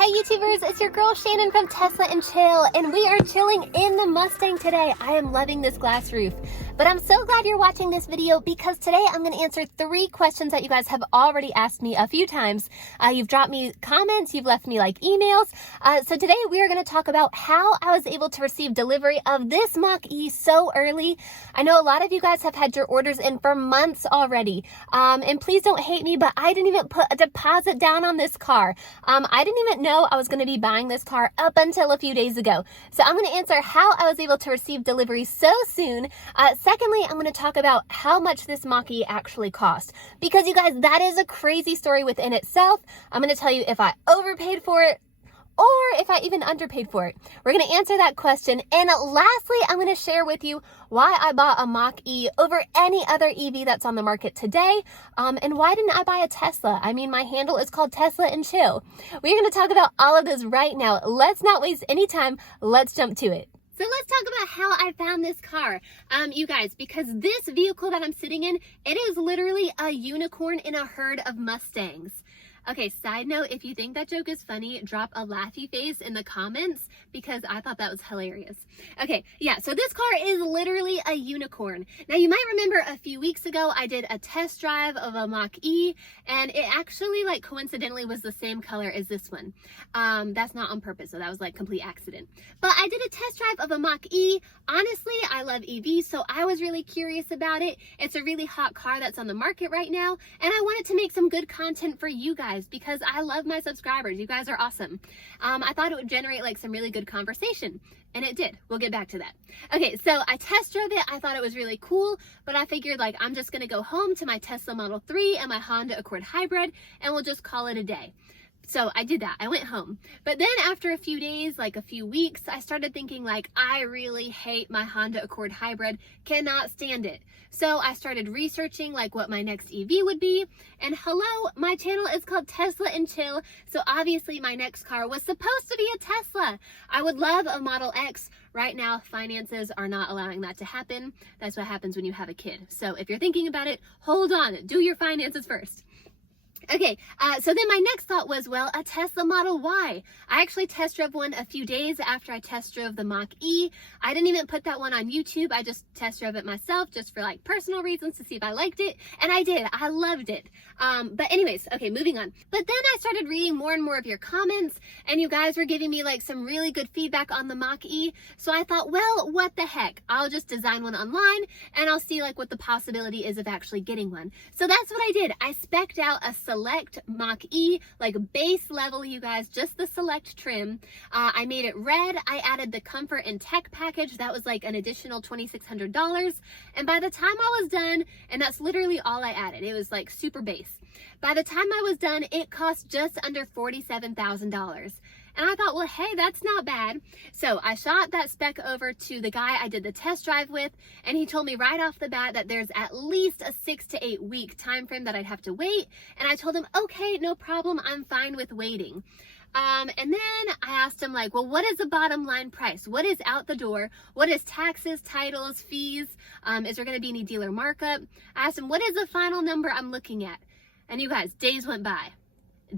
Hey YouTubers, it's your girl Shannon from Tesla and Chill, and we are chilling in the Mustang today. I am loving this glass roof, but I'm so glad you're watching this video because today I'm going to answer 3 questions that you guys have already asked me a few times. You've dropped me comments, you've left me emails. So today we are going to talk about how I was able to receive delivery of this Mach-E so early. I know a lot of you guys have had your orders in for months already, and please don't hate me, but I didn't even put a deposit down on this car. I didn't even know I was going to be buying this car up until a few days ago. So I'm going to answer how I was able to receive delivery so soon. Secondly, I'm going to talk about how much this Mach-E actually cost, because you guys, that is a crazy story within itself. I'm going to tell you if I overpaid for it or if I even underpaid for it. We're going to answer that question. And lastly, I'm going to share with you why I bought a Mach-E over any other EV that's on the market today. And why didn't I buy a Tesla? I mean, my handle is called Tesla and Chill. We're going to talk about all of this right now. Let's not waste any time. Let's jump to it. So let's talk about how I found this car, you guys, because this vehicle that I'm sitting in, it is literally a unicorn in a herd of Mustangs. Okay, side note, if you think that joke is funny, drop a laughy face in the comments because I thought that was hilarious. Okay, yeah, so this car is literally a unicorn. Now, you might remember a few weeks ago, I did a test drive of a Mach-E, and it actually, coincidentally was the same color as this one. That's not on purpose, so that was, complete accident. But I did a test drive of a Mach-E. Honestly, I love EVs, so I was really curious about it. It's a really hot car that's on the market right now, and I wanted to make some good content for you guys because I love my subscribers. You guys are awesome. I thought it would generate some really good conversation, and it did. We'll get back to that. Okay, so I test drove it. I thought it was really cool, but I figured I'm just gonna go home to my Tesla Model 3 and my Honda Accord Hybrid, and we'll just call it a day. So I did that. I went home. But then after a few days, a few weeks, I started thinking I really hate my Honda Accord Hybrid, cannot stand it. So I started researching what my next EV would be. And hello, my channel is called Tesla and Chill. So obviously my next car was supposed to be a Tesla. I would love a Model X. Right now, finances are not allowing that to happen. That's what happens when you have a kid. So if you're thinking about it, hold on, do your finances first. Okay, so then my next thought was, well, a Tesla Model Y. I actually test drove one a few days after I test drove the Mach-E. I didn't even put that one on YouTube. I just test drove it myself just for personal reasons to see if I liked it. And I did. I loved it. But anyways, okay, moving on. But then I started reading more and more of your comments, and you guys were giving me some really good feedback on the Mach-E. So I thought, well, what the heck? I'll just design one online and I'll see what the possibility is of actually getting one. So that's what I did. I spec'd out a Select Mach-E, base level, you guys, just the Select trim. I made it red. I added the Comfort and Tech package. That was an additional $2,600. And by the time I was done, and that's literally all I added, it was super base. By the time I was done, it cost just under $47,000. And I thought, well, hey, that's not bad. So I shot that spec over to the guy I did the test drive with, and he told me right off the bat that there's at least a 6 to 8 week time frame that I'd have to wait. And I told him, okay, no problem. I'm fine with waiting. And then I asked him well, what is the bottom line price? What is out the door? What is taxes, titles, fees? Is there going to be any dealer markup? I asked him, what is the final number I'm looking at? And you guys, days went by.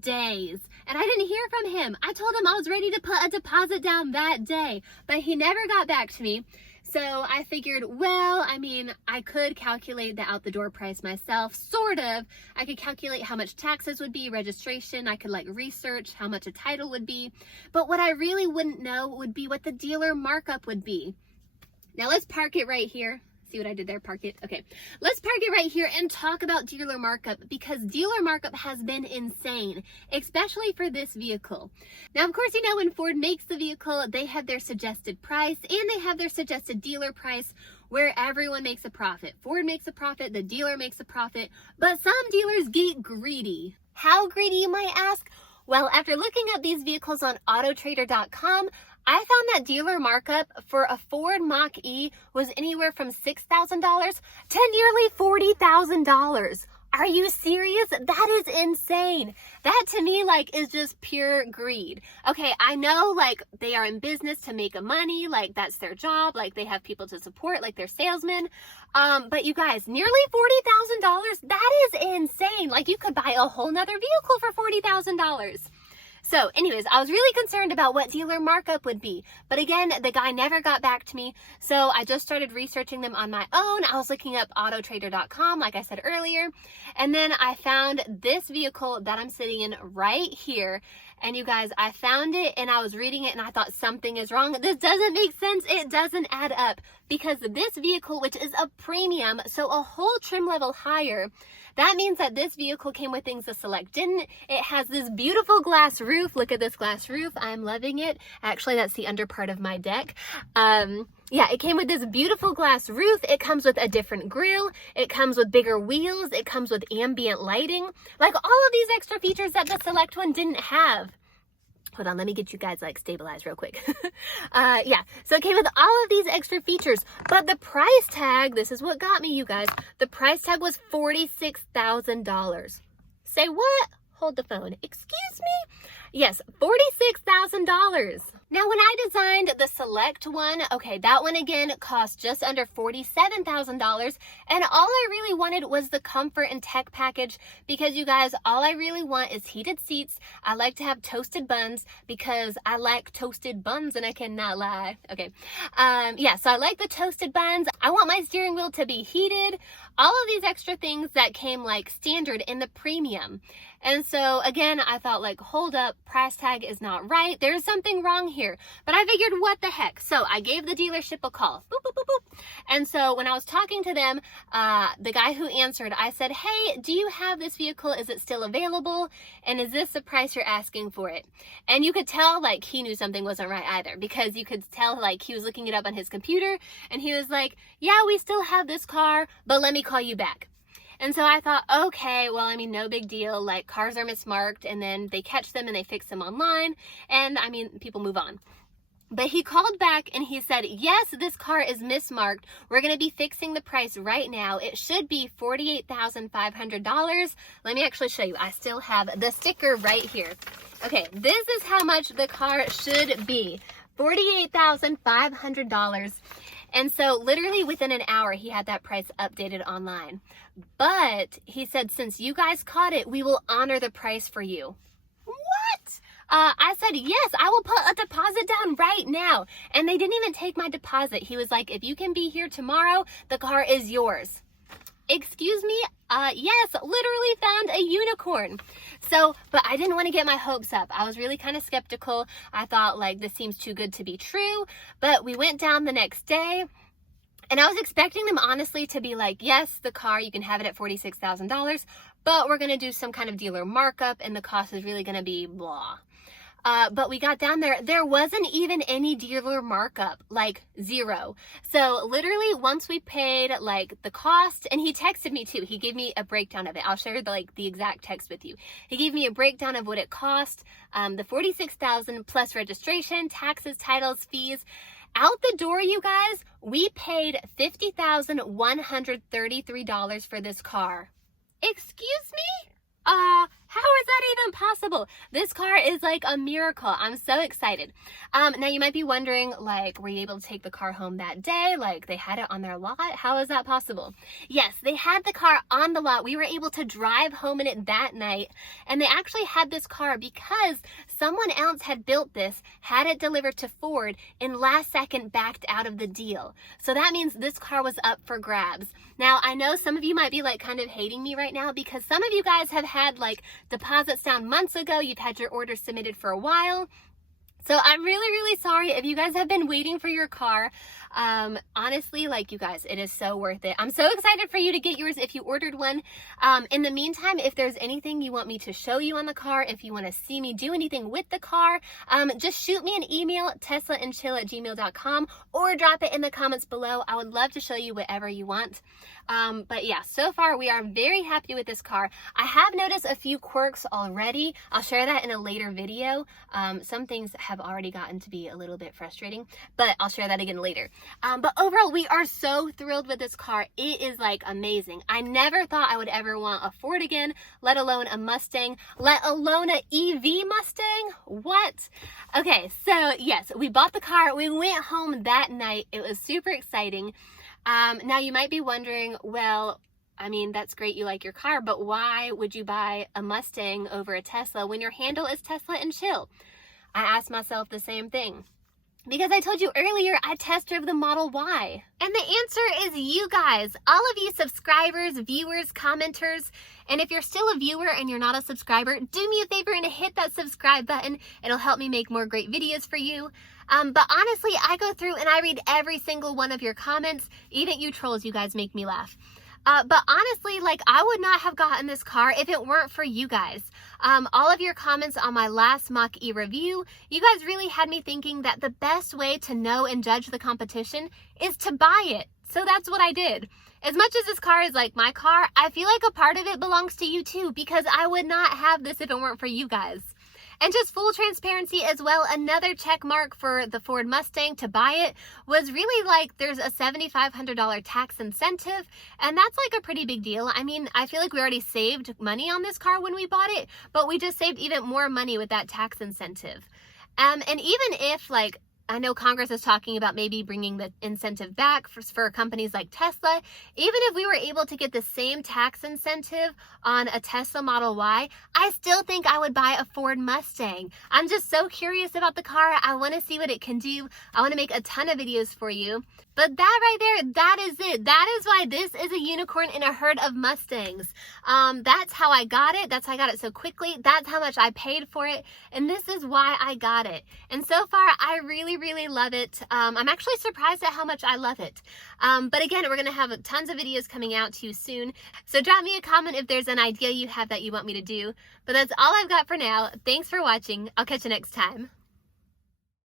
Days. And I didn't hear from him. I told him I was ready to put a deposit down that day, but he never got back to me. So I figured, well, I could calculate the out the door price myself, sort of. I could calculate how much taxes would be, registration. I could research how much a title would be. But what I really wouldn't know would be what the dealer markup would be. Now let's park it right here. See what I did there? Park it. Okay. Let's park it right here and talk about dealer markup, because dealer markup has been insane, especially for this vehicle. Now, of course, when Ford makes the vehicle, they have their suggested price and they have their suggested dealer price where everyone makes a profit. Ford makes a profit, the dealer makes a profit, but some dealers get greedy. How greedy, you might ask? Well, after looking at these vehicles on autotrader.com, I found that dealer markup for a Ford Mach-E was anywhere from $6,000 to nearly $40,000. Are you serious? That is insane. That to me, is just pure greed. Okay, I know, they are in business to make a money, that's their job, they have people to support, they're salesmen. But you guys, nearly $40,000, that is insane. You could buy a whole nother vehicle for $40,000. So anyways, I was really concerned about what dealer markup would be. But again, the guy never got back to me. So I just started researching them on my own. I was looking up autotrader.com, like I said earlier. And then I found this vehicle that I'm sitting in right here. And you guys, I found it and I was reading it and I thought something is wrong. This doesn't make sense. It doesn't add up, because this vehicle, which is a premium, so a whole trim level higher, that means that this vehicle came with things the Select didn't. It has this beautiful glass roof. Look at this glass roof. I'm loving it. Actually, that's the under part of my deck. Yeah, it came with this beautiful glass roof. It comes with a different grille. It comes with bigger wheels. It comes with ambient lighting. Like all of these extra features that the Select one didn't have. Hold on, let me get you guys like stabilized real quick. Yeah, so it came with all of these extra features, but the price tag, this is what got me, you guys. The price tag was $46,000. Say what? Hold the phone. Excuse me? Yes, $46,000. Now, when I designed the Select one, okay, that one again cost just under $47,000. And all I really wanted was the comfort and tech package, because you guys, all I really want is heated seats. I like to have toasted buns because I like toasted buns and I cannot lie. Okay. Yeah, so I like the toasted buns. I want my steering wheel to be heated. All of these extra things that came like standard in the premium. And so again, I thought like, hold up, price tag is not right. There's something wrong here. But I figured, what the heck? So I gave the dealership a call. Boop, boop, boop, boop. And so when I was talking to them, the guy who answered, I said, hey, do you have this vehicle? Is it still available? And is this the price you're asking for it? And you could tell like he knew something wasn't right either, because you could tell like he was looking it up on his computer and he was like, yeah, we still have this car, but let me call you back. And so I thought, okay, well, I mean, no big deal. Like, cars are mismarked and then they catch them and they fix them online. And I mean, people move on. But he called back and he said, yes, this car is mismarked. We're going to be fixing the price right now. It should be $48,500. Let me actually show you. I still have the sticker right here. Okay, this is how much the car should be. $48,500. And so literally within an hour, he had that price updated online. But he said, since you guys caught it, we will honor the price for you. What? I said, yes, I will put a deposit down right now. And they didn't even take my deposit. He was like, if you can be here tomorrow, the car is yours. Excuse me? Yes, literally found a unicorn. So, but I didn't want to get my hopes up. I was really kind of skeptical. I thought like, this seems too good to be true. But we went down the next day and I was expecting them honestly to be like, yes, the car, you can have it at $46,000, but we're going to do some kind of dealer markup and the cost is really going to be blah. But we got down there, there wasn't even any dealer markup, like zero. So literally once we paid like the cost, and he texted me too, he gave me a breakdown of it. I'll share the exact text with you. He gave me a breakdown of what it cost, the $46,000 plus registration, taxes, titles, fees. Out the door, you guys, we paid $50,133 for this car. Excuse me? How is that even possible? This car is like a miracle. I'm so excited. Now you might be wondering, like, were you able to take the car home that day? Like, they had it on their lot? How is that possible? Yes, they had the car on the lot. We were able to drive home in it that night. And they actually had this car because someone else had built this, had it delivered to Ford, and last second backed out of the deal. So that means this car was up for grabs. Now, I know some of you might be like kind of hating me right now because some of you guys have had like deposits down months ago. You've had your order submitted for a while. So I'm really, really sorry if you guys have been waiting for your car. Honestly, like, you guys, it is so worth it. I'm so excited for you to get yours if you ordered one. In the meantime, if there's anything you want me to show you on the car, if you want to see me do anything with the car, just shoot me an email, teslaandchill@gmail.com, or drop it in the comments below. I would love to show you whatever you want. But yeah, so far we are very happy with this car. I have noticed a few quirks already. I'll share that in a later video. Some things have already gotten to be a little bit frustrating, but I'll share that again later. But overall, we are so thrilled with this car. It is like amazing. I never thought I would ever want a Ford again, let alone a Mustang, let alone an EV Mustang. What? Okay, so yes, we bought the car. We went home that night. It was super exciting. Now you might be wondering, well, I mean, that's great, you like your car, but why would you buy a Mustang over a Tesla when your handle is Tesla and chill? I asked myself the same thing. Because I told you earlier, I test drove the Model Y. And the answer is you guys, all of you subscribers, viewers, commenters. And if you're still a viewer and you're not a subscriber, do me a favor and hit that subscribe button. It'll help me make more great videos for you. But honestly, I go through and I read every single one of your comments. Even you trolls, you guys make me laugh. But honestly, like, I would not have gotten this car if it weren't for you guys. All of your comments on my last Mach-E review, you guys really had me thinking that the best way to know and judge the competition is to buy it. So that's what I did. As much as this car is like my car, I feel like a part of it belongs to you too, because I would not have this if it weren't for you guys. And just full transparency as well, another check mark for the Ford Mustang to buy it was really like there's a $7,500 tax incentive, and that's like a pretty big deal. I mean, I feel like we already saved money on this car when we bought it, but we just saved even more money with that tax incentive. And even if, like, I know Congress is talking about maybe bringing the incentive back for companies like Tesla. Even if we were able to get the same tax incentive on a Tesla Model Y, I still think I would buy a Ford Mustang. I'm just so curious about the car. I want to see what it can do. I want to make a ton of videos for you. But that right there, that is it. That is why this is a unicorn in a herd of Mustangs. That's how I got it. That's how I got it so quickly. That's how much I paid for it. And this is why I got it. And so far, I really love it. I'm actually surprised at how much I love it. But again, we're going to have tons of videos coming out to you soon. So drop me a comment if there's an idea you have that you want me to do. But that's all I've got for now. Thanks for watching. I'll catch you next time.